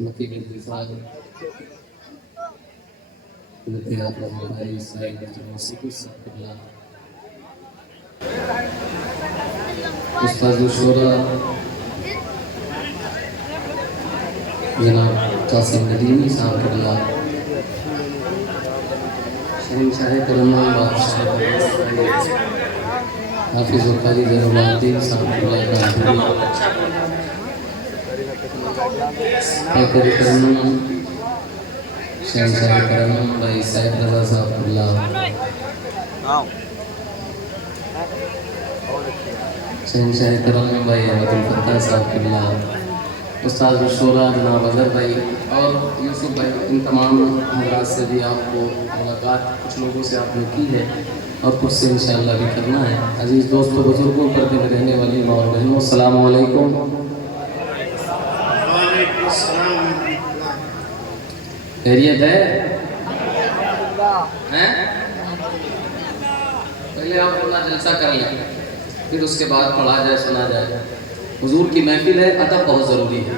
نتيجة انتصار الاتحاد الجماهيري الإسرائيلي الموسيقي استغفر الله أستاذ الشورى جناب قاسم ندیمی صاحب قبلہ شہنشاہ کرم بادشاہ حافظ و قاری زین الدین صاحب قبلہ حیدر کرم شہنشاہ کرم بھائی سید رضا صاحب قبلہ شہنشاہ کرم بھائی احمد الفتح صاحب قبلہ استاد الشورى جناب اظہر بھائی اور یوسف بھائی، ان تمام حضرات سے بھی آپ کو ملاقات کچھ لوگوں سے آپ نے کی ہے اور کچھ سے انشاءاللہ بھی کرنا ہے۔ عزیز دوستوں، بزرگوں، پردے میں رہنے والی ماں اور بہنوں، السلام علیکم۔ وعلیکم السلام۔ خیریت ہے؟ پہلے آپ اپنا جلسہ کر لیں، پھر اس کے بعد پڑھا جائے، سنا جائے۔ حضور کی محفل ہے، ادب بہت ضروری ہے،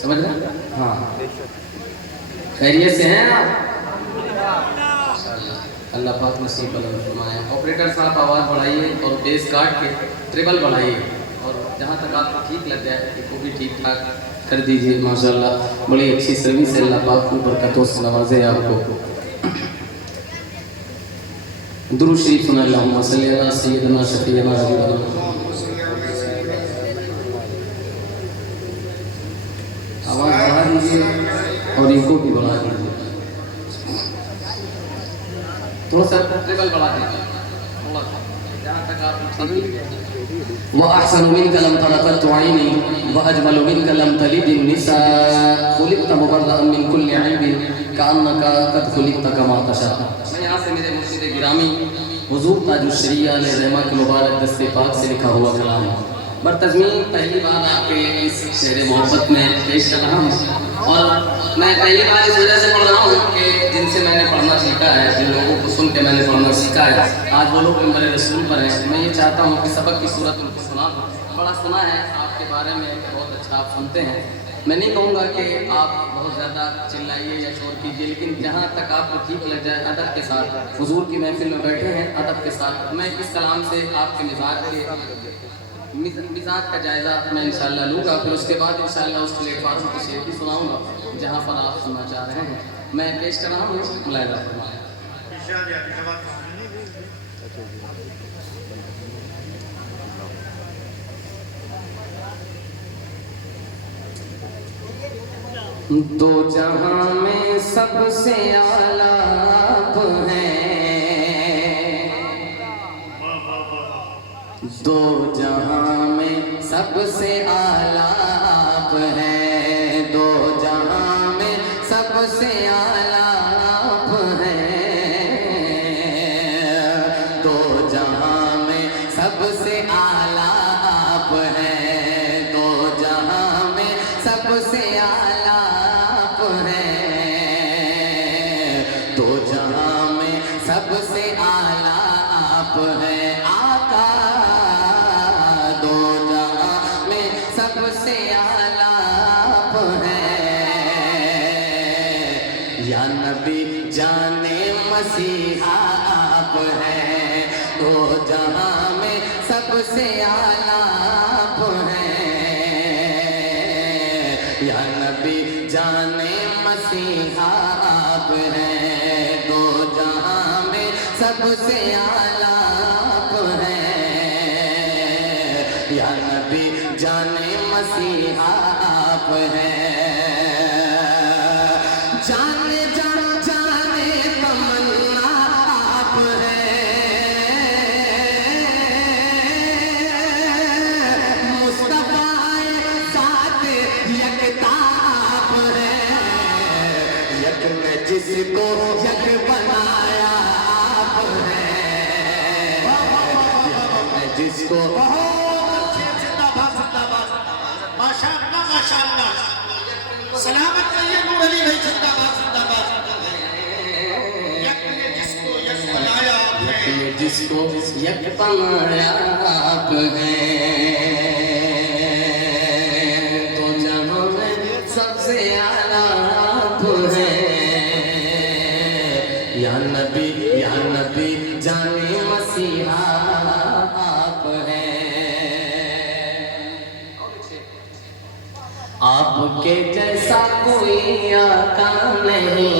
سمجھ رہے؟ ہاں، خیریت سے ہیں آپ؟ اللہ پاک نصیب بلند فرمائے۔ آپریٹر صاحب آواز بڑھائیے اور بیس کاٹ کے ٹریبل بڑھائیے، اور جہاں تک آپ کو ٹھیک لگ جائے وہ بھی ٹھیک ٹھاک کر دیجیے۔ ماشاءاللہ بڑی اچھی سروس ہے، اللہ پاک کو برکتوں سے نوازے آپ کو۔ درود شریف سنائیں، اللہم صلی علی سیدنا شفیعنا حبیبنا۔ آواز بڑھا دیجیے اور ایکو بھی بڑھا دیجیے، تھوڑا سا ٹریبل بڑھا دیجیے، تھوڑا سا جہاں تک آپ ٹھیک ہے۔ وَأَحْسَنُ مِنْكَ لَمْ تَلِدْ عَيْنِي وَأَجْمَلُ مِنْكَ لَمْ تَلِدِ النِّسَاءُ خُلِقْتَ مُبَرَّأً مِنْ كُلِّ عَيْبٍ كَأَنَّكَ قَدْ خُلِقْتَ كَمَا تَشَاءُ۔ میں یہاں سے میرے مرشد گرامی حضور تاج الشریعہ علیہ رحمہ کے مبارک دست پاک سے لکھا ہوا کلام ہے۔ برتضمین پہلی بار آپ کے اس شعر محبت میں پیش کر رہا ہوں، اور میں پہلی بار اس وجہ سے پڑھ رہا ہوں کہ جن سے میں نے پڑھنا سیکھا ہے، جن لوگوں کو سن کے میں نے پڑھنا سیکھا ہے، آج وہ لوگ میرے رسول پر ہیں۔ میں یہ چاہتا ہوں کہ سبق کی صورت ان کو سنا دوں۔ بڑا سنا ہے آپ کے بارے میں، بہت اچھا آپ سنتے ہیں۔ میں نہیں کہوں گا کہ آپ بہت زیادہ چلائیے یا شور کیجیے، لیکن جہاں تک آپ کو ٹھیک لگ جائے، ادب کے ساتھ حضور کی محفل میں بیٹھے ہیں، ادب کے ساتھ میں اس کلام سے آپ کے مزاج کا جائزہ میں انشاءاللہ لوں گا، پھر اس کے بعد انشاءاللہ اس پلیٹ فارم کی شعر بھی سناؤں گا جہاں پر آپ سننا چاہ رہے ہیں۔ میں پیش کر رہا ہوں، ملاحظہ فرمائیں۔ دو جہاں میں سب سے اعلیٰ آپ ہیں، دو جہاں میں سب سے اعلیٰ آپ ہیں، دو جہاں میں سب سے اعلیٰ آپ ہیں، دو جہاں میں سب سے اعلیٰ آپ ہیں، دو جہاں میں سب سے اعلیٰ آپ ہیں، دو جہاں میں سب سے اعلیٰ آپ ہیں آقا، دو جہاں میں سب سے اعلیٰ آپ ہیں، یا نبی جان مسیحا آپ ہیں، دو جہاں میں سب سے اعلیٰ آپ ہیں، یا نبی جان مسیحا آپ ہیں، دو جہاں میں سب سے اعلیٰ آپ ہیں، یا نبی جان مسیحا آپ ہیں، جانے جان جانے تمنا آپ ہیں، مصطفیٰ ذات یکتا آپ ہیں، یک میں جس کو یک بنایا آپ ہیں، یک میں جس کو سلامت رہیے نور علی بھائی، زندہ باد زندہ باد۔ یک نے جس کو یک بنایا آپ ہیں، یک نے جس کو یک بنایا آپ ہیں، تو یا نبی جانے مسیحا آپ ہیں، آپ کے جیسا کوئی آقا نہیں،